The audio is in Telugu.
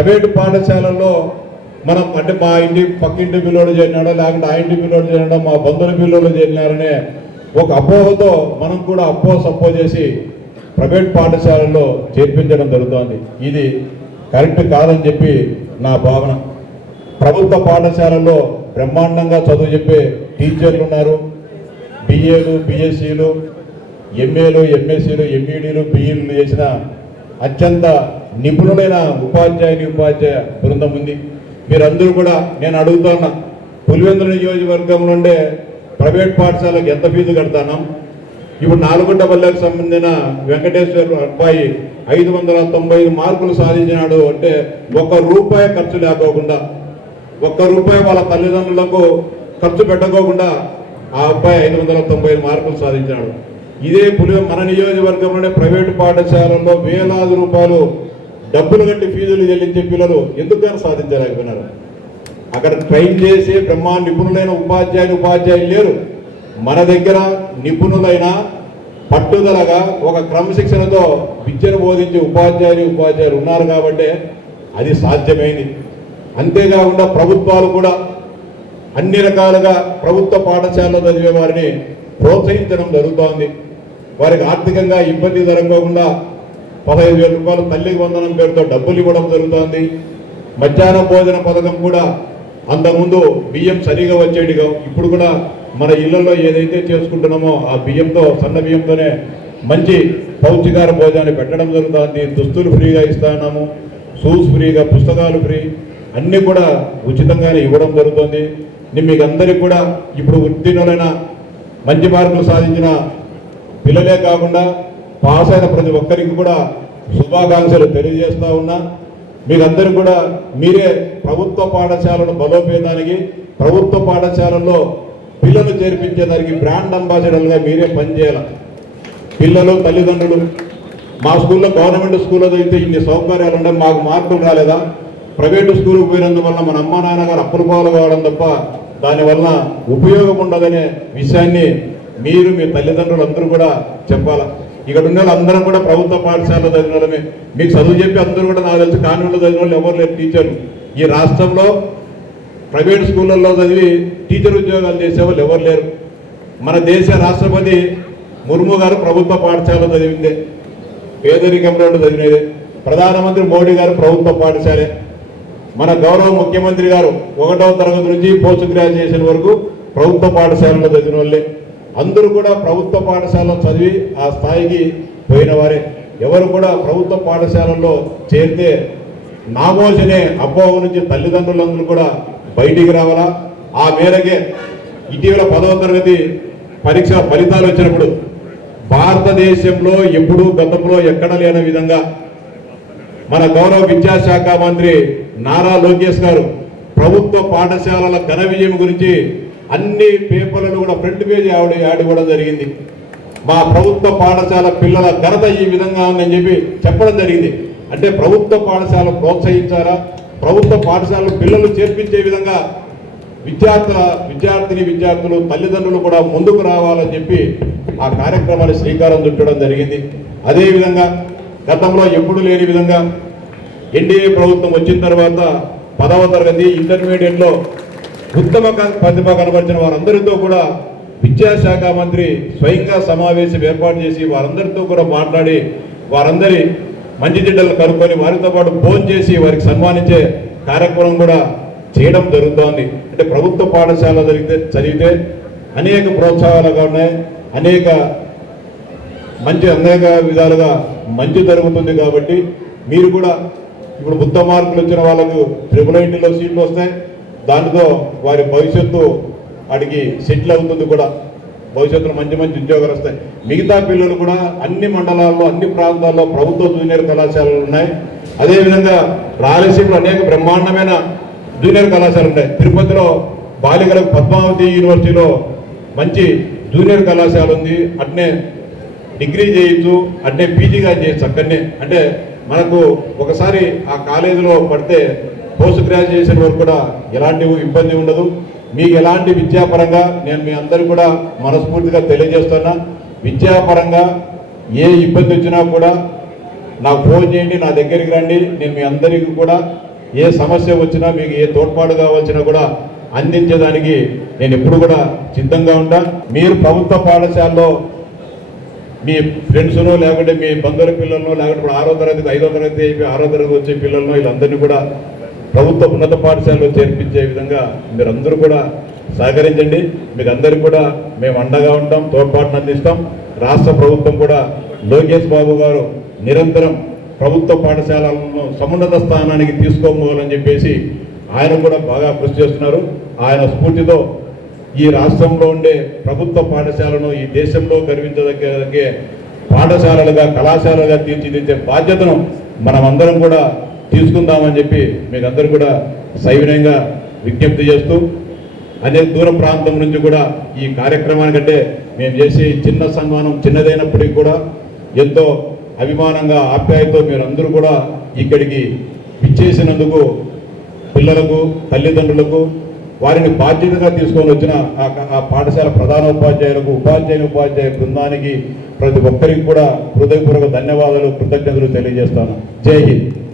ప్రైవేటు పాఠశాలల్లో మనం అంటే మా ఇంటి పక్కింటి పిల్లోడు చేరినాడో లేకుంటే ఆ ఇంటి పిల్లోడు చేరినాడో మా బంధువుల పిల్లోడు చేరినారనే ఒక అపోహతో మనం కూడా సప్పో చేసి ప్రైవేట్ పాఠశాలల్లో చేర్పించడం జరుగుతోంది. ఇది కరెక్ట్ కాదని చెప్పి నా భావన. ప్రభుత్వ పాఠశాలల్లో బ్రహ్మాండంగా చదువు చెప్పే టీచర్లు ఉన్నారు. బిఏలు, బిఎస్సీలు, ఎంఏలు, ఎంఎస్సీలు, ఎంఈడీలు, బిఈలు చేసిన అత్యంత నిపుణులైన ఉపాధ్యాయ బృందం ఉంది. మీరందరూ కూడా నేను అడుగుతున్నా, పులివెందుల నియోజకవర్గం నుండే ప్రైవేట్ పాఠశాలకు ఎంత ఫీజు కడతాం? ఇప్పుడు నాలుగుంటపల్లెకు సంబంధించిన వెంకటేశ్వర అబ్బాయి 595 మార్కులు సాధించినాడు అంటే ₹1 ఖర్చు లేకోకుండా, ₹1 వాళ్ళ తల్లిదండ్రులకు ఖర్చు పెట్టకోకుండా ఆ అబ్బాయి 595 మార్కులు సాధించినాడు. ఇదే మన నియోజకవర్గంలోనే ప్రైవేటు పాఠశాలల్లో వేలాది రూపాయలు డబ్బులు కట్టి ఫీజులు చెల్లించే పిల్లలు ఎందుకని సాధించలేకపోయినారు? అక్కడ ట్రైన్ చేసే నిపుణులైన ఉపాధ్యాయులు లేరు. మన దగ్గర నిపుణులైన పట్టుదలగా ఒక క్రమశిక్షణతో విద్యను బోధించే ఉపాధ్యాయులు ఉన్నారు కాబట్టి అది సాధ్యమైంది. అంతేకాకుండా ప్రభుత్వాలు కూడా అన్ని రకాలుగా ప్రభుత్వ పాఠశాలలో చదివే వారిని ప్రోత్సహించడం జరుగుతోంది. వారికి ఆర్థికంగా ఇబ్బంది జరగకుండా 15,000 రూపాయలు తల్లికి వందనం పేరుతో డబ్బులు ఇవ్వడం జరుగుతోంది. మధ్యాహ్న భోజన పథకం కూడా అంతకుముందు బియ్యం సరిగా వచ్చేటిగా ఇప్పుడు కూడా మన ఇళ్లలో ఏదైతే చేసుకుంటున్నామో ఆ బియ్యంతో, సన్న బియ్యంతోనే మంచి పౌష్టికార భోజనాన్ని పెట్టడం జరుగుతుంది. దుస్తులు ఫ్రీగా ఇస్తున్నాము, షూస్ ఫ్రీగా, పుస్తకాలు ఫ్రీ, అన్నీ కూడా ఉచితంగానే ఇవ్వడం జరుగుతుంది. మీకు అందరికీ కూడా ఇప్పుడు ఉత్తీర్ణులైన మంచి మార్కులు సాధించిన పిల్లలే కాకుండా పాస్ అయిన ప్రతి ఒక్కరికి కూడా శుభాకాంక్షలు తెలియజేస్తూ ఉన్నా. మీకందరికీ కూడా మీరే ప్రభుత్వ పాఠశాలను బలోపేతానికి, ప్రభుత్వ పాఠశాలల్లో పిల్లలు చేర్పించేదానికి బ్రాండ్ అంబాసిడర్లుగా మీరే పనిచేయాలి. పిల్లలు, తల్లిదండ్రులు మా స్కూల్లో గవర్నమెంట్ స్కూల్లో చదివితే ఇన్ని సౌకర్యాలు ఉంటే మాకు మార్కులు రాలేదా? ప్రైవేటు స్కూల్కి పోయినందువల్ల మన అమ్మ నాన్నగారు అప్పులు పాలు కావడం తప్ప దానివల్ల ఉపయోగం ఉండదనే విషయాన్ని మీరు, మీ తల్లిదండ్రులు అందరూ కూడా చెప్పాలా. ఇక్కడ ఉన్న వాళ్ళందరం కూడా ప్రభుత్వ పాఠశాలలో చదివిన వాళ్ళమే. మీకు చదువు చెప్పి అందరూ కూడా నాకు తెలిసి కాన్వెంట్లో చదివిన వాళ్ళు ఎవరు లేరు టీచర్లు. ఈ రాష్ట్రంలో ప్రైవేట్ స్కూళ్ళల్లో చదివి టీచర్ ఉద్యోగాలు చేసేవాళ్ళు ఎవరు లేరు. మన దేశ రాష్ట్రపతి ముర్ము గారు ప్రభుత్వ పాఠశాలలో చదివిందే, పేదరికంలో చదివినదే. ప్రధానమంత్రి మోడీ గారు ప్రభుత్వ పాఠశాలే. మన గౌరవ ముఖ్యమంత్రి గారు 1వ తరగతి నుంచి పోస్ట్ గ్రాడ్యుయేషన్ వరకు ప్రభుత్వ పాఠశాలలో చదివిన వాళ్ళే. అందరూ కూడా ప్రభుత్వ పాఠశాలలో చదివి ఆ స్థాయికి పోయిన వారే. ఎవరు కూడా ప్రభుత్వ పాఠశాలల్లో చేరితే నామోజనే అపోహ నుంచి తల్లిదండ్రులందరూ కూడా బయటికి రావాలా. ఆ మేరకే ఇటీవల 10వ తరగతి పరీక్ష ఫలితాలు వచ్చినప్పుడు భారతదేశంలో ఎప్పుడూ గతంలో ఎక్కడ లేని విధంగా మన గౌరవ విద్యాశాఖ మంత్రి నారా లోకేష్ గారు ప్రభుత్వ పాఠశాలల ఘన విజయం గురించి అన్ని పేపర్లను కూడా ఫ్రంట్ పేజీ యాడ్ ఇవ్వడం జరిగింది. మా ప్రభుత్వ పాఠశాల పిల్లల ఘనత ఈ విధంగా ఉందని చెప్పి చెప్పడం జరిగింది. అంటే ప్రభుత్వ పాఠశాల ప్రోత్సహించారా, ప్రభుత్వ పాఠశాలలో పిల్లలు చేర్పించే విధంగా విద్యార్థులు తల్లిదండ్రులు కూడా ముందుకు రావాలని చెప్పి ఆ కార్యక్రమాన్ని శ్రీకారం చుట్టడం జరిగింది. అదేవిధంగా గతంలో ఎప్పుడు లేని విధంగా ఎన్డీఏ ప్రభుత్వం వచ్చిన తర్వాత 10వ తరగతి ఇంటర్మీడియట్లో ఉత్తమ ప్రతిభ కనబరిచిన వారందరితో కూడా విద్యాశాఖ మంత్రి స్వయంగా సమావేశం ఏర్పాటు చేసి వారందరితో కూడా మాట్లాడి వారందరి మంచి చెడ్డలు కనుక్కొని వారితో పాటు ఫోన్ చేసి వారికి సన్మానించే కార్యక్రమం కూడా చేయడం జరుగుతోంది. అంటే ప్రభుత్వ పాఠశాల చదివితే అనేక ప్రోత్సాహాలుగా ఉన్నాయి, అనేక విధాలుగా మంచి జరుగుతుంది. కాబట్టి మీరు కూడా ఇప్పుడు ఉత్తమ మార్కులు వచ్చిన వాళ్ళకు IIITలో సీట్లు వస్తాయి. దానితో వారి భవిష్యత్తు వాడికి సెటిల్ అవుతుంది కూడా, భవిష్యత్తులో మంచి ఉద్యోగాలు వస్తాయి. మిగతా పిల్లలు కూడా అన్ని మండలాల్లో, అన్ని ప్రాంతాల్లో ప్రభుత్వ జూనియర్ కళాశాలలు ఉన్నాయి. అదేవిధంగా రాయలసీమలో అనేక బ్రహ్మాండమైన జూనియర్ కళాశాలలు ఉన్నాయి. తిరుపతిలో బాలికలకు పద్మావతి యూనివర్సిటీలో మంచి జూనియర్ కళాశాల ఉంది. అట్నే డిగ్రీ చేయొచ్చు, అట్నే పీజీగా చేయొచ్చు అక్కడనే. అంటే మనకు ఒకసారి ఆ కాలేజీలో పడితే పోస్ట్ గ్రాడ్యుయేషన్ వరకు కూడా ఎలాంటి ఇబ్బంది ఉండదు. మీకు ఎలాంటి విద్యాపరంగా నేను మీ అందరికీ కూడా మనస్ఫూర్తిగా తెలియజేస్తున్నా, విద్యాపరంగా ఏ ఇబ్బంది వచ్చినా కూడా నాకు ఫోన్ చేయండి, నా దగ్గరికి రండి. నేను మీ అందరికీ కూడా ఏ సమస్య వచ్చినా మీకు ఏ తోడ్పాటు కావాల్సినా కూడా అందించేదానికి నేను ఎప్పుడు కూడా సిద్ధంగా ఉంటా. మీరు ప్రభుత్వ పాఠశాలలో మీ ఫ్రెండ్స్ను లేకుంటే మీ బంధువుల పిల్లలను లేకుంటే ఇప్పుడు 6వ తరగతి 5వ తరగతి అయిపోయి 6వ తరగతి వచ్చే పిల్లలను వీళ్ళందరినీ కూడా ప్రభుత్వ ఉన్నత పాఠశాలలో చేర్పించే విధంగా మీరందరూ కూడా సహకరించండి. మీకు అందరికీ కూడా మేము అండగా ఉంటాం, తోడ్పాటును అందిస్తాం. రాష్ట్ర ప్రభుత్వం కూడా లోకేష్ బాబు గారు నిరంతరం ప్రభుత్వ పాఠశాలలను సమున్నత స్థానానికి తీసుకోవాలని చెప్పేసి ఆయన కూడా బాగా కృషి చేస్తున్నారు. ఆయన స్ఫూర్తితో ఈ రాష్ట్రంలో ఉండే ప్రభుత్వ పాఠశాలను ఈ దేశంలో గర్వించదగే పాఠశాలలుగా కళాశాలలుగా తీర్చిదిద్దే బాధ్యతను మనమందరం కూడా తీసుకుందామని చెప్పి మీకు అందరూ కూడా సవినయంగా విజ్ఞప్తి చేస్తూ, అదే దూర ప్రాంతం నుంచి కూడా ఈ కార్యక్రమానికంటే మేము చేసే చిన్న సన్మానం చిన్నదైనప్పటికీ కూడా ఎంతో అభిమానంగా ఆప్యాయతో మీరందరూ కూడా ఇక్కడికి విచ్చేసినందుకు పిల్లలకు తల్లిదండ్రులకు వారిని బాధ్యతగా తీసుకొని వచ్చిన ఆ పాఠశాల ప్రధానోపాధ్యాయులకు ఉపాధ్యాయ బృందానికి ప్రతి ఒక్కరికి కూడా హృదయపూర్వక ధన్యవాదాలు కృతజ్ఞతలు తెలియజేస్తాను. జై హింద్.